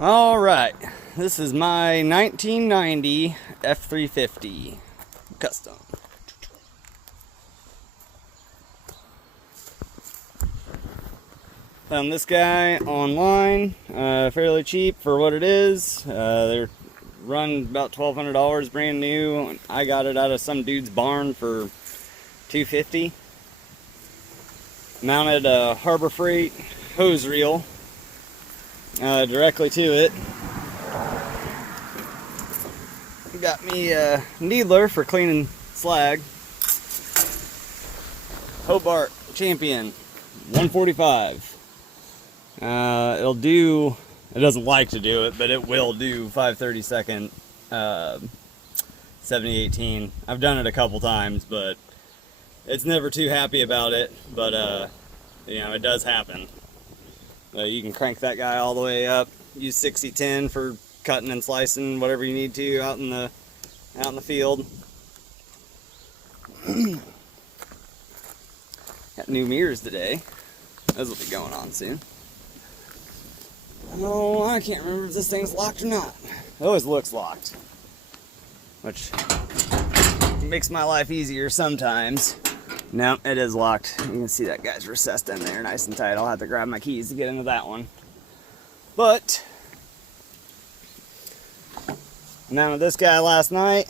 All right, this is my 1990 F350 Custom. Found this guy online, fairly cheap for what it is. They're run about $1,200 brand new. I got it out of some dude's barn for $250. Mounted a Harbor Freight hose reel directly to it. Got me a needler for cleaning slag. Hobart Champion 145. It'll do, it doesn't like to do it, but it will do 5/32 70/18. I've done it a couple times, but it's never too happy about it. But you know, it does happen. You can crank that guy all the way up. Use 60/10 for cutting and slicing whatever you need to out in the field. Got new mirrors today. Those will be going on soon. Oh, I can't remember if this thing's locked or not. It always looks locked, which makes my life easier sometimes. No, it is locked. You can see that guy's recessed in there nice and tight. I'll have to grab my keys to get into that one. But I mounted this guy last night,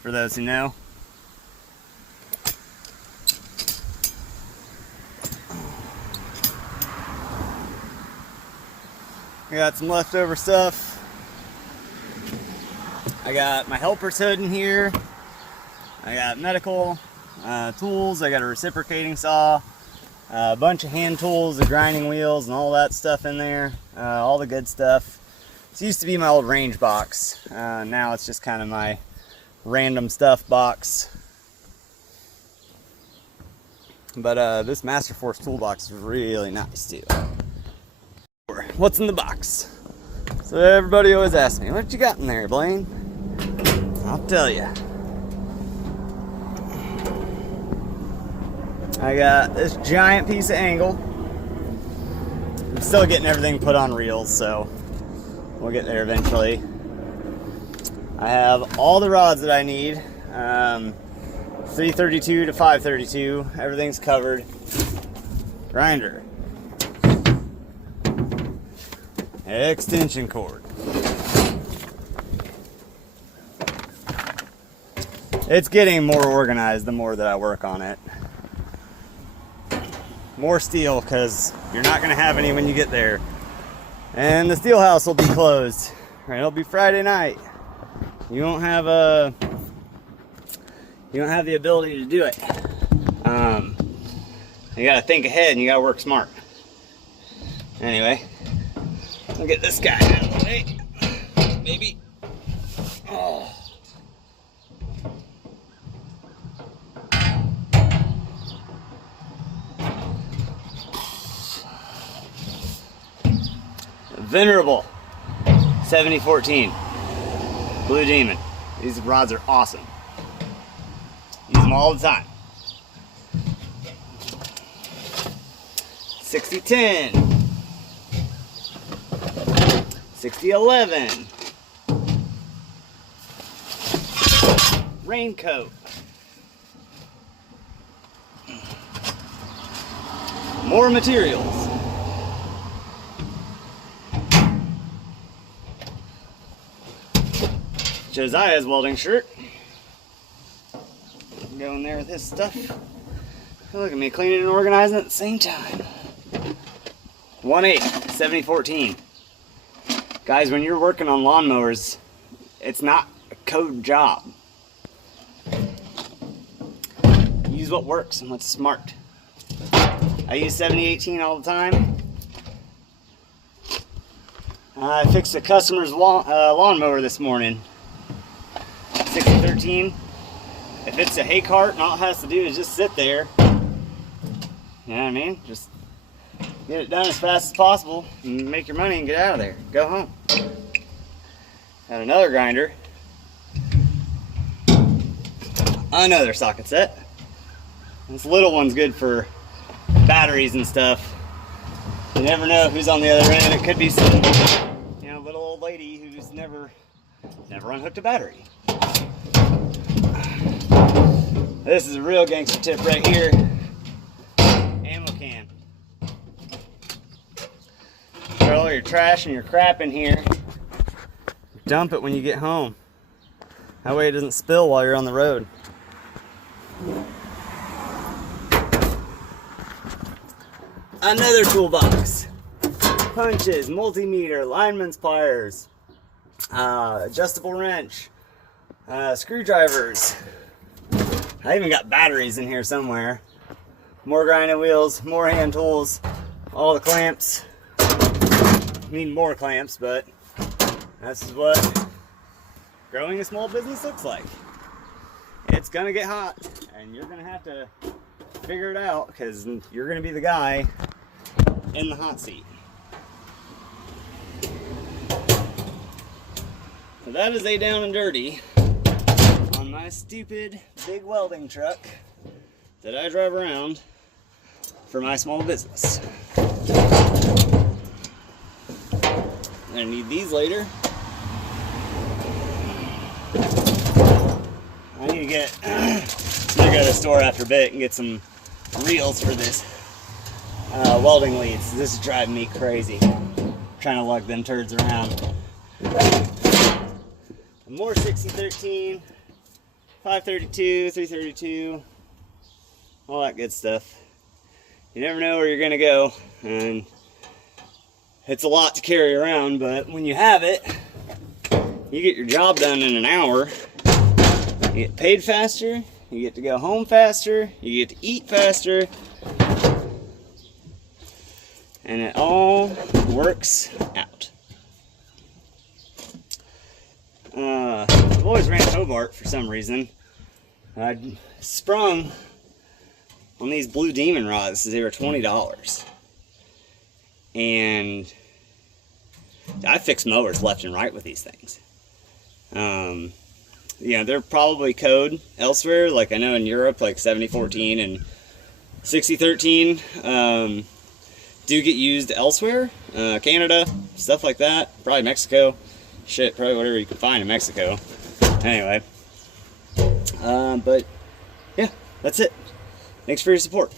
for those who know. I got some leftover stuff. I got my helper's hood in here. I got medical tools. I got a reciprocating saw, a bunch of hand tools, the grinding wheels, and all that stuff in there. All the good stuff. This used to be my old range box. Now it's just kind of my random stuff box. But this Masterforce toolbox is really nice too. What's in the box? So everybody always asks me, what you got in there, Blaine? I'll tell you. I got this giant piece of angle. I'm still getting everything put on reels, so we'll get there eventually. I have all the rods that I need. 332 to 532. Everything's covered. Grinder. Extension cord. It's getting more organized the more that I work on it. More steel, because you're not going to have any when you get there. And the steel house will be closed. Right, it'll be Friday night. You won't have the ability to do it. You got to think ahead and you got to work smart. Anyway, I'll get this guy out of the way. Maybe. Oh. Venerable 7014 Blue Demon. These rods are awesome. Use them all the time. 6010, 6011, raincoat, more materials. Josiah's welding shirt. Go in there with his stuff. Look at me cleaning and organizing at the same time. 1/8 7014. Guys, when you're working on lawnmowers, it's not a code job. Use what works and what's smart. I use 7018 all the time. I fixed a customer's lawnmower this morning. 6013. If it's a hay cart and all it has to do is just sit there, you know what I mean? Just get it done as fast as possible and make your money and get out of there. Go home. Got another grinder. Another socket set. This little one's good for batteries and stuff. You never know who's on the other end. It could be some, you know, little old lady who's never unhooked a battery. This is a real gangster tip right here. Ammo can. Put all your trash and your crap in here. Dump it when you get home. That way it doesn't spill while you're on the road. Another toolbox. Punches, multimeter, lineman's pliers, adjustable wrench, screwdrivers. I even got batteries in here somewhere. More grinding wheels, more hand tools, all the clamps. Need more clamps, but this is what growing a small business looks like. It's gonna get hot, and you're gonna have to figure it out because you're gonna be the guy in the hot seat. So that is a down and dirty on my stupid big welding truck that I drive around for my small business. I need these later. I need to get, I'm gonna go to the store after a bit and get some reels for this welding leads. This is driving me crazy. I'm trying to lug them turds around. More 6013, 532, 332, all that good stuff. You never know where you're gonna go, and it's a lot to carry around, but when you have it, you get your job done in an hour. You get paid faster, you get to go home faster, you get to eat faster, and it all works out. I've always ran Hobart for some reason. I sprung on these blue demon rods. They were $20. And I fixed mowers left and right with these things. You know, they're probably code elsewhere. Like I know in Europe, like 7014 and 6013 do get used elsewhere. Canada, stuff like that. Probably Mexico. Shit, probably whatever you can find in Mexico. Anyway. But yeah, that's it. Thanks for your support.